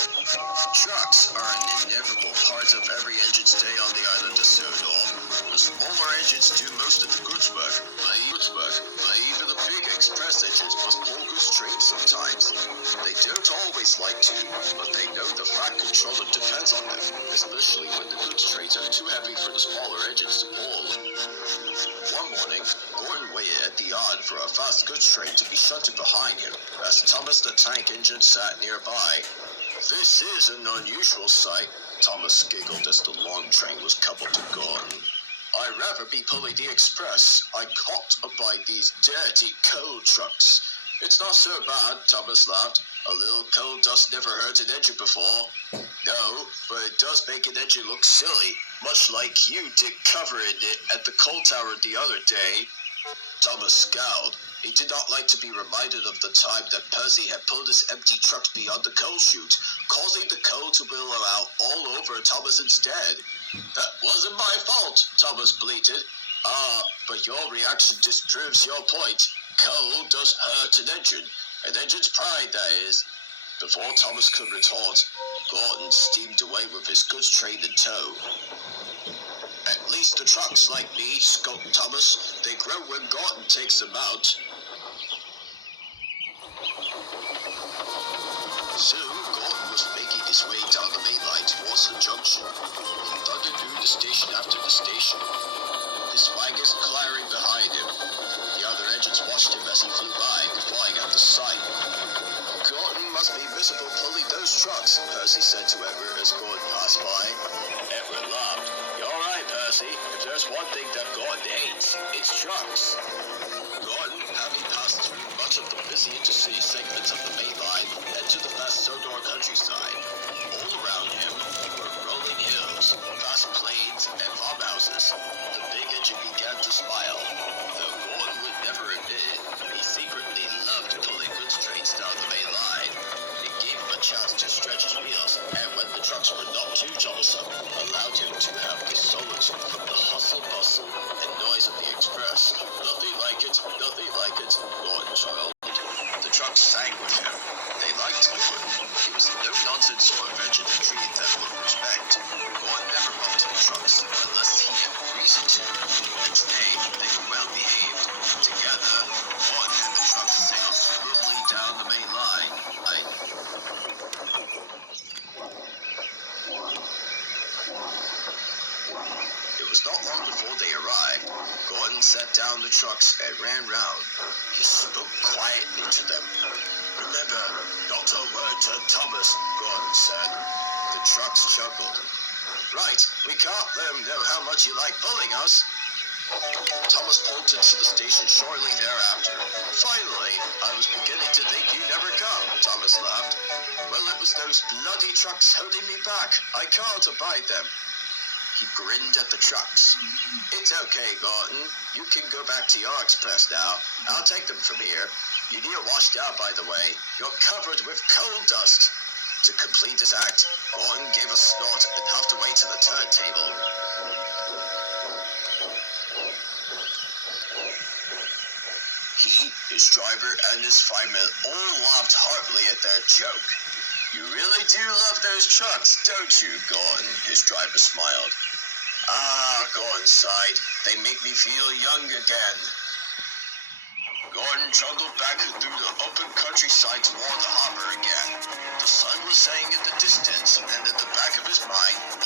Trucks are an inevitable part of every engine's day on the island of Sodor. The smaller engines do most of the goods work, but even the big express engines must pull goods trains sometimes. They don't always like to, but they know the flat controller depends on them, especially when the goods trains are too heavy for the smaller engines to pull. One morning, Gordon waited at the yard for a fast goods train to be shunted behind him, as Thomas the tank engine sat nearby. "This is an unusual sight," Thomas giggled as the long train was coupled to Gordon. "I'd rather be pulling the express. I can't abide these dirty coal trucks." "It's not so bad," Thomas laughed. "A little coal dust never hurt an engine before." "No, but it does make an engine look silly, much like you did covering it at the coal tower the other day." Thomas scowled. He did not like to be reminded of the time that Percy had pulled his empty trucks beyond the coal chute, causing the coal to billow out all over Thomas instead. "That wasn't my fault," Thomas bleated. "Ah, but your reaction disproves your point. Coal does hurt an engine's pride, that is." Before Thomas could retort, Gordon steamed away with his goods train in tow. "At least the trucks like me," scoffed Thomas. "They grow when Gordon takes them out." Soon, Gordon was making his way down the main line towards the junction. He thundered through the station after the station, his wagons clattering behind him. The other engines watched him as he flew by, flying out of sight. "Gordon must be miserable pulling those trucks," Percy said to Edward as Gordon passed by. Edward laughed. "You're right, Percy. If there's one thing that Gordon hates, it's trucks." Gordon, having passed through much of the busy intercity segments of the main line, entered the vast Sodor countryside. All around him were rolling hills, vast plains, and farmhouses. The big engine began to smile. Though Gordon would never admit it, he secretly loved pulling goods trains down the main line. It gave him a chance to stretch his wheels, and when the trucks were not too troublesome, allowed him to have the solace from the hustle, bustle, and noise of the express. Nothing like it, Gordon chuckled. The trucks sang with him. They liked Gordon. He was a no-nonsense sort of engine that treated them with respect. Gordon never bumped the trucks unless he had reason to, and today they were well behaved. Together, Gordon and the trucks sailed smoothly down the main line. It was not long before they arrived. Gordon set down the trucks and ran round. He spoke quietly to them. "Remember, not a word to Thomas," Gordon said. The trucks chuckled. "Right, we can't let him know how much you like pulling us." Thomas pulled into the station shortly thereafter. "Finally, I was beginning to think you'd never come," Thomas laughed. "Well, it was those bloody trucks holding me back. I can't abide them." He grinned at the trucks. "It's okay, Gordon. You can go back to your express now. I'll take them from here. You need washed out, by the way. You're covered with coal dust." To complete his act, Gordon gave a snort and huffed away to the turntable. He, his driver, and his fireman all laughed heartily at their joke. "You really do love those trucks, don't you, Gordon?" His driver smiled. "Ah," Gordon sighed, "they make me feel young again." Gordon trundled back through the open countryside toward the harbor again. The sun was setting in the distance, and at the back of his mind,